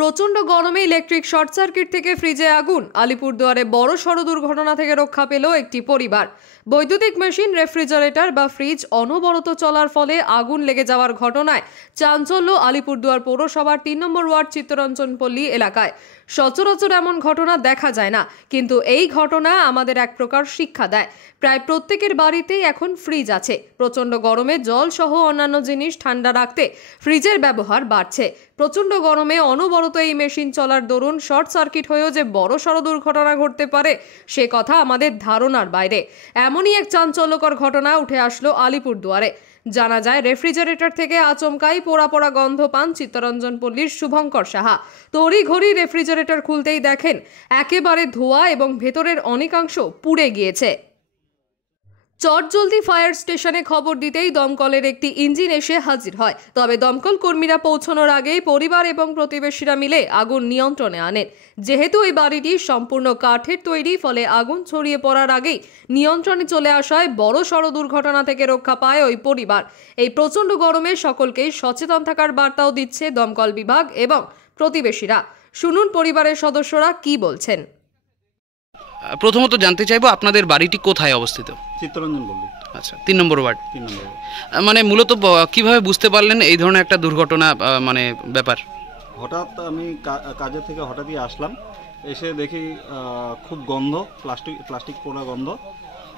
প্রচণ্ড গরমে electric short circuit থেকে ফ্রিজে আগুন। আলিপুরদুয়ারে বড় সড় দুর্ঘটনা থেকে রক্ষা পেল একটি পরিবার। বৈদ্যুতিক মেশিন, রেফ্রিজারেটর বা ফ্রিজ অনবরত চলার ফলে আগুন লেগে যাওয়ার ঘটনায় চাঞ্চল্য আলিপুরদুয়ার পৌরসভার ৩ নম্বর ওয়ার্ড চিত্তরঞ্জন পল্লী এলাকায়। সচরাচর এমন ঘটনা দেখা যায় না, কিন্তু এই ঘটনা আমাদের এক প্রকার শিক্ষা দেয়। প্রায় প্রত্যেকের বাড়িতেই এখন ফ্রিজ আছে। প্রচণ্ড গরমে জল সহ অন্যান্য জিনিস ঠান্ডা রাখতে ফ্রিজের ব্যবহার বাড়ছে। প্রচণ্ড গরমে অনবরত এই মেশিন চলার দরুন শর্ট সার্কিট হয়েও যে বড় সড় দুর্ঘটনা ঘটতে পারে সে কথা আমাদের ধারণার বাইরে। এমনই এক চাঞ্চল্যকর ঘটনা উঠে আসলো আলিপুরদুয়ারে। জানা যায়, রেফ্রিজারেটর থেকে আচমকাই পোড়া পোড়া গন্ধ পান চিত্তরঞ্জন পল্লীর শুভঙ্কর সাহা। তড়িঘড়ি রেফ্রিজারেটর খুলতেই দেখেন একেবারে ধোঁয়া এবং ভেতরের অনেকাংশ পুড়ে গিয়েছে। চটজলদি ফায়ার স্টেশনে খবর দিতেই দমকলের একটি ইঞ্জিন এসে হাজির হয়। তবে দমকল কর্মীরা পৌঁছানোর আগেই পরিবার এবং প্রতিবেশীরা মিলে আগুন নিয়ন্ত্রণে আনেন। যেহেতু এই বাড়িটি সম্পূর্ণ কাঠের তৈরি, ফলে আগুন ছড়িয়ে পড়ার আগেই নিয়ন্ত্রণে চলে আসায় বড় সড় দুর্ঘটনা থেকে রক্ষা পায় ওই পরিবার। এই প্রচণ্ড গরমে সকলকেই সচেতন থাকার বার্তাও দিচ্ছে দমকল বিভাগ এবং প্রতিবেশীরা। শুনুন পরিবারের সদস্যরা কি বলছেন। প্রথমত জানতে চাইবো আপনাদের বাড়িটি কোথায় অবস্থিত? চিত্তরঞ্জন পল্লী। আচ্ছা, ৩ নম্বর ওয়ার্ড। ৩ নম্বর ওয়ার্ড। মানে মূলত কিভাবে বুঝতে পারলেন এই ধরনের একটা দুর্ঘটনা মানে ব্যাপার? হঠাৎ আমি কাজের থেকে হঠাৎই আসলাম, এসে দেখি খুব গন্ধ, প্লাস্টিক পোড়া গন্ধ।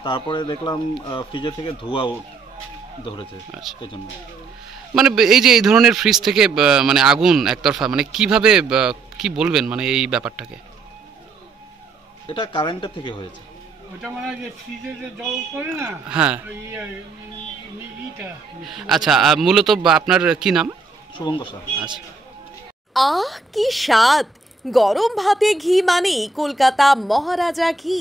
তারপরে দেখলাম ফ্রিজের থেকে ধোঁয়া ধরেছে। আচ্ছা, এই জন্য মানে এই যে এই ধরনের ফ্রিজ থেকে মানে আগুন একতরফা, মানে কিভাবে কি বলবেন মানে এই ব্যাপারটাকে? এটা কারেন্টের থেকে হয়েছে। ওটা মানে যে ফ্রিজে যে জল পড়ে না, হ্যাঁ। আচ্ছা, মূলত আপনার কি নাম? শুভঙ্কর সাহা। আচ্ছা। আহ, কি স্বাদ! গরম ভাতে ঘি মানেই কলকাতা মহারাজা ঘি।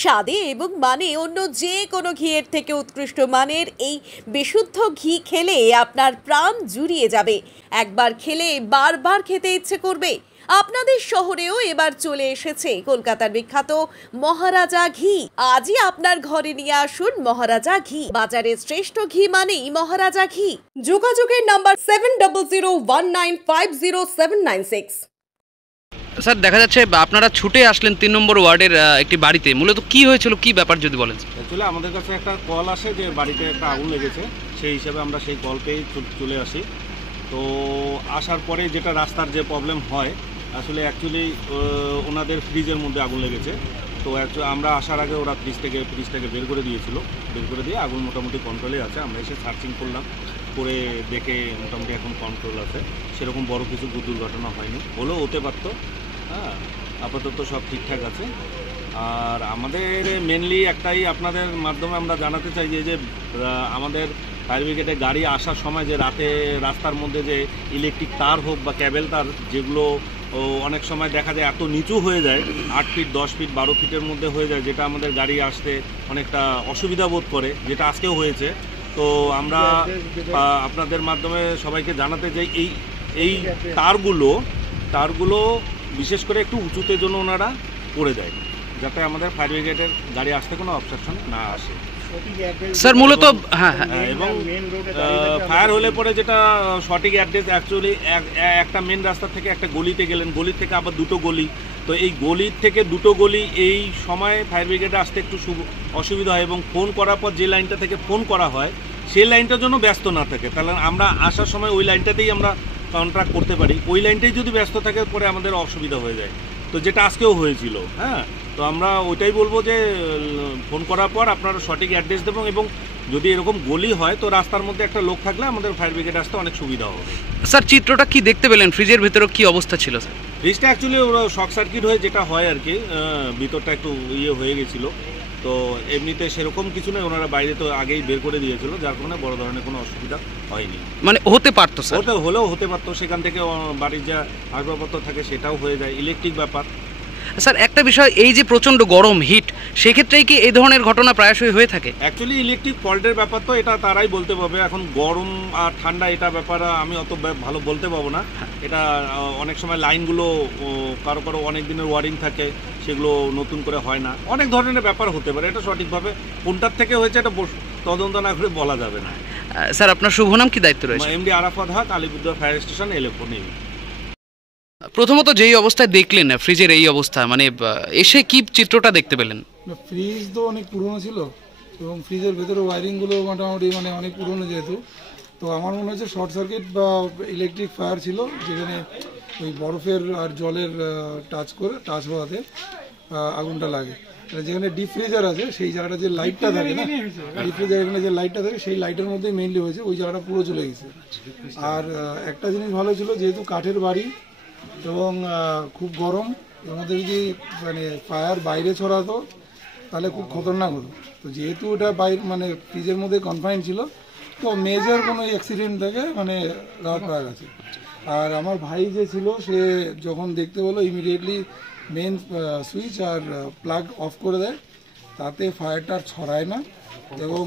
স্বাদে এবং মানে অন্য যে কোনো ঘিয়ের থেকে উৎকৃষ্ট মানের এই বিশুদ্ধ ঘি খেলে আপনার প্রাণ জুড়িয়ে যাবে। একবার খেলে বারবার খেতে ইচ্ছে করবে। আপনাদের শহরেও এবার চলে এসেছে কলকাতার বিখ্যাত মহারাজা ঘি। আজই আপনার ঘরে নিয়ে আসুন মহারাজা ঘি। বাজারের শ্রেষ্ঠ ঘি মানেই মহারাজা ঘি। যোগাযোগের নাম্বার 7001950796। স্যার, দেখা যাচ্ছে আপনারা ছুটে আসলেন ৩ নম্বর ওয়ার্ডের একটি বাড়িতে। মূলত কি হয়েছিল, কি ব্যাপার যদি বলেন? অ্যাকচুয়ালি আমাদের কাছে একটা কল আসে যে বাড়িতে একটা আগুন লেগেছে। সেই হিসাবে আমরা সেই কল পেয়েই চলে আসি। তো আসার পরে যেটা রাস্তার যে প্রবলেম হয়, আসলে অ্যাকচুয়ালি ওনাদের ফ্রিজের মধ্যে আগুন লেগেছে। তো আমরা আসার আগে ওরা ফ্রিজটাকে বের করে দিয়েছিল। বের করে দিয়ে আগুন মোটামুটি কন্ট্রোলে আছে। আমরা এসে সার্চিং করলাম, করে দেখে মোটামুটি এখন কন্ট্রোল আছে। সেরকম বড় কিছু দুর্ঘটনা হয়নি, হলেও হতে পারতো। হ্যাঁ, আপাতত সব ঠিকঠাক আছে। আর আমাদের মেনলি একটাই আপনাদের মাধ্যমে আমরা জানাতে চাই যে আমাদের ফায়ার ব্রিগেডে গাড়ি আসার সময় যে রাতে রাস্তার মধ্যে যে ইলেকট্রিক তার হোক বা ক্যাবেল তার, যেগুলো অনেক সময় দেখা যায় এত নিচু হয়ে যায়, 8 ফিট 10 ফিট 12 ফিটের মধ্যে হয়ে যায়, যেটা আমাদের গাড়ি আসতে অনেকটা অসুবিধা বোধ করে, যেটা আজকেও হয়েছে। তো আমরা আপনাদের মাধ্যমে সবাইকে জানাতে চাই এই তারগুলো বিশেষ করে একটু উঁচুতে জন্য ওনারা করে দেয়, যাতে আমাদের ফায়ার ব্রিগেডের গাড়ি আসতে কোনো অবস্ট্রাকশন না আসে। স্যার মূলত এবং ফায়ার হলে পরে যেটা সঠিক অ্যাড্রেস, অ্যাকচুয়ালি একটা মেন রাস্তা থেকে একটা গলিতে গেলেন, গলির থেকে আবার দুটো গলি। তো এই গলির থেকে দুটো গলি এই সময় ফায়ার ব্রিগেডে আসতে একটু অসুবিধা হয়, এবং ফোন করার পর যে লাইনটা থেকে ফোন করা হয় সেই লাইনটার জন্য ব্যস্ত না থাকে, তাহলে আমরা আসার সময় ওই লাইনটাতেই আমরা কন্ট্রাক্ট করতে পারি। ওই লাইনটাই যদি ব্যস্ত থাকে পরে আমাদের অসুবিধা হয়ে যায়। তো যেটা আজকেও হয়েছিল। হ্যাঁ, তো আমরা ওইটাই বলবো যে ফোন করার পর আপনারা সঠিক অ্যাড্রেস দেবেন, এবং যদি এরকম গলি হয় তো রাস্তার মধ্যে একটা লোক থাকলে আমাদের ফায়ার ব্রিগেড আসতে অনেক সুবিধা হবে। স্যার, চিত্রটা কি দেখতে পেলেন? ফ্রিজের ভেতরে কি অবস্থা ছিল স্যার? ফ্রিজটা অ্যাকচুয়ালি শর্ট সার্কিট হয়ে যেটা হয় আর কি, ভিতরটা একটু হয়ে গেছিলো। তো এমনিতে সেরকম কিছু নয়, ওনারা বাইরে তো আগেই বের করে দিয়েছিল, যার কারণে বড় ধরনের কোনো অসুবিধা হয়নি। মানে হতে পারতো স্যার? হলেও হতে পারতো, সেখান থেকে বাড়ির যা আসবাবপত্র থাকে সেটাও হয়ে যায়, ইলেকট্রিক ব্যাপার। স্যার, একটা বিষয়, এই যে প্রচণ্ড গরম হিট, সেক্ষেত্রেই কি এই ধরনের ঘটনা প্রায়শই হয়ে থাকে? অ্যাকচুয়ালি ইলেকট্রিক ফল্টের ব্যাপার তো এটা তারাই বলতে পারবে। এখন গরম আর ঠান্ডা এটা ব্যাপার আমি অত ভালো বলতে পারবো না। এটা অনেক সময় লাইনগুলো কারো অনেক দিনের ওয়ারিং থাকে, সেগুলো নতুন করে হয় না, অনেক ধরনের ব্যাপার হতে পারে। এটা সঠিকভাবে কোনটার থেকে হয়েছে এটা তদন্ত না করে বলা যাবে না। স্যার, আপনার শুভ নাম, কি দায়িত্ব রয়েছে? এমডি আরাফাত হক, আলিপুরদুয়ার ফায়ার স্টেশন, এলএফ। প্রথমত যেই অবস্থায় দেখলেন ফ্রিজের এই অবস্থা, মানে এসে কি চিত্রটা দেখতে পেলেন? ফ্রিজ তো অনেক পুরনো ছিল এবং ফ্রিজের ভেতরে ওয়ারিংগুলো মোটামুটি মানে অনেক পুরনো যেহেতু, তো আমার মনে হচ্ছে শর্ট সার্কিট বা ইলেকট্রিক ফায়ার ছিল, যেখানে ওই বরফের আর জলের টাচ হওয়াতে আগুনটা লাগে। যেখানে ডিপ ফ্রিজার আছে সেই জায়গাটা যে লাইটটা থাকে না, ডিপ ফ্রিজার এখানে যে লাইটটা থাকে সেই লাইটের মধ্যেই মেইনলি হয়েছে, ওই জায়গাটা পুরো চলে গেছে। আর একটা জিনিস ভালো ছিল, যেহেতু কাঠের বাড়ি এবং খুব গরম, এর মধ্যে যদি মানে ফায়ার বাইরে ছড়াতো তাহলে খুব খতরনাক হতো। তো যেহেতু ওটা বাইরে মানে ফ্রিজের মধ্যে কনফাইন ছিল, তো মেজর কোনো অ্যাক্সিডেন্ট থেকে মানে রাহত পাওয়া গেছে। আর আমার ভাই যে ছিল সে যখন দেখতে পেলো ইমিডিয়েটলি মেন সুইচ আর প্লাগ অফ করে দেয়, তাতে ফায়ারটা ছড়ায় না। এবং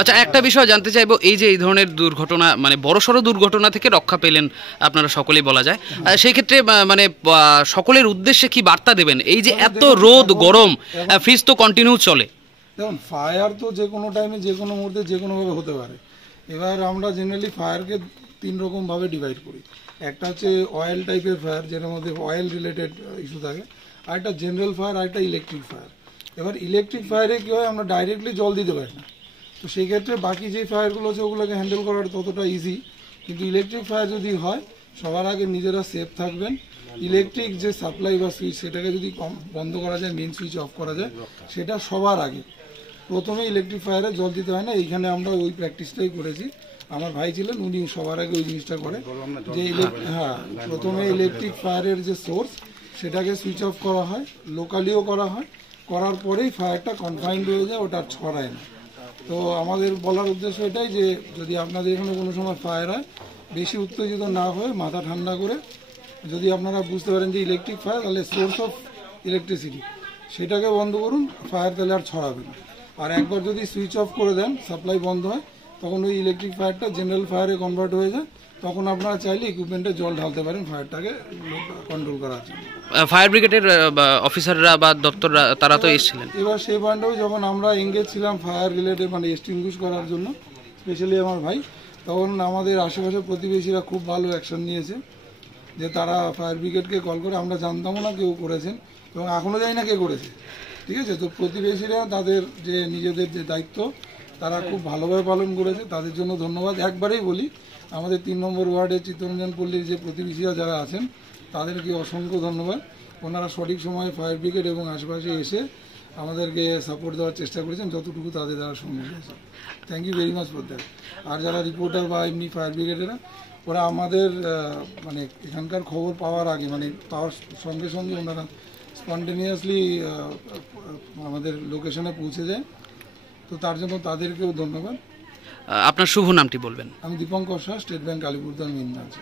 আচ্ছা, একটা বিষয় জানতে চাইবো, এই যে এই ধরনের দুর্ঘটনা মানে বড়সড় দুর্ঘটনা থেকে রক্ষা পেলেন আপনারা সকলেই বলা যায়, সেই ক্ষেত্রে মানে সকলের উদ্দেশ্যে কি বার্তা দেবেন? এই যে এত রোদ গরম, ফ্রিজ তো কন্টিনিউ চলে। দেখুন, ফায়ার তো যে কোনো টাইমে যে কোনো মুহূর্তে যে কোনোভাবে হতে পারে। এবার আমরা জেনারেলি ফায়ারকে 3 রকমভাবে ডিভাইড করি। একটা হচ্ছে অয়েল টাইপের ফায়ার, যেটার মধ্যে অয়েল রিলেটেড ইস্যু থাকে, আর একটা জেনারেল ফায়ার, আর একটা ইলেকট্রিক ফায়ার। এবার ইলেকট্রিক ফায়ারে কী হয়, আমরা ডাইরেক্টলি জল দিতে পারি না, তো সেই ক্ষেত্রে বাকি যে ফায়ারগুলো আছে ওগুলোকে হ্যান্ডেল করার ততটা ইজি। কিন্তু ইলেকট্রিক ফায়ার যদি হয়, সবার আগে নিজেরা সেফ থাকবেন। ইলেকট্রিক যে সাপ্লাই বা সুইচ, সেটাকে যদি বন্ধ করা যায়, মেন সুইচ অফ করা যায়, সেটা সবার আগে। প্রথমে ইলেকট্রিক ফায়ারে জল দিতে হয় না, এইখানে আমরা ওই প্র্যাকটিসটাই করেছি। আমার ভাই ছিলেন, উনি সবার আগে ওই জিনিসটা করে যে প্রথমে ইলেকট্রিক ফায়ারের যে সোর্স সেটাকে সুইচ অফ করা হয়, লোকালিও করা হয়, করার পরেই ফায়ারটা কনফাইন্ড হয়ে যায়, ওটা ছড়ায় না। তো আমাদের বলার উদ্দেশ্য এটাই যে যদি আপনাদের এখানে কোনো সময় ফায়ার হয়, বেশি উত্তেজিত না হয়ে মাথা ঠান্ডা করে যদি আপনারা বুঝতে পারেন যে ইলেকট্রিক ফায়ার, তাহলে সোর্স অফ ইলেকট্রিসিটি সেটাকে বন্ধ করুন, ফায়ার তাহলে আর ছড়াবে না। আর একবার যদি সুইচ অফ করে দেন, সাপ্লাই বন্ধ হয়, তখন ওই ইলেকট্রিক ফায়ারটা জেনারেল ফায়ারে কনভার্ট হয়ে যায়। তখন আপনারা চাইলে ইকুইপমেন্টে জল ঢালতে পারেন ফায়ারটাকে কন্ট্রোল করার জন্য। ফায়ার ব্রিগেডের অফিসাররা বা দপ্তররা তারা তো এসেছিলেন। এবার সেই পয়েন্টেও যখন আমরা এঙ্গেজ ছিলাম ফায়ার রিলেটেড মানে এক্সটিংগুইশ করার জন্য, স্পেশালি আমার ভাই, তখন আমাদের আশেপাশে প্রতিবেশীরা খুব ভালো অ্যাকশন নিয়েছে, যে তারা ফায়ার ব্রিগেডকে কল করে, আমরা জানতামও না কেউ করেছেন এবং এখনও জানি না কে করেছে, ঠিক আছে। তো প্রতিবেশীরা তাদের যে নিজেদের যে দায়িত্ব তারা খুব ভালোভাবে পালন করেছে, তাদের জন্য ধন্যবাদ। একবারেই বলি, আমাদের 3 নম্বর ওয়ার্ডের চিত্তরঞ্জন পল্লীর যে প্রতিবেশীরা যারা আছেন তাদেরকে অসংখ্য ধন্যবাদ। ওনারা সঠিক সময়ে ফায়ার ব্রিগেড এবং আশেপাশে এসে আমাদেরকে সাপোর্ট দেওয়ার চেষ্টা করেছেন যতটুকু তাদের দ্বারা সম্ভব হয়েছে। Thank you very much for that. আর যারা রিপোর্টার বা এমনি ফায়ার ব্রিগেডেরা, ওরা আমাদের মানে এখানকার খবর পাওয়ার আগে মানে পাওয়ার সঙ্গে সঙ্গে ওনারা স্পন্টেনিয়াসলি আমাদের লোকেশনে পৌঁছে যায়, তো তার জন্য তাদেরকেও ধন্যবাদ। আপনার শুভ নামটি বলবেন? আমি Dipankar Shah, state bank Alipurduar main ব্রাঞ্চে।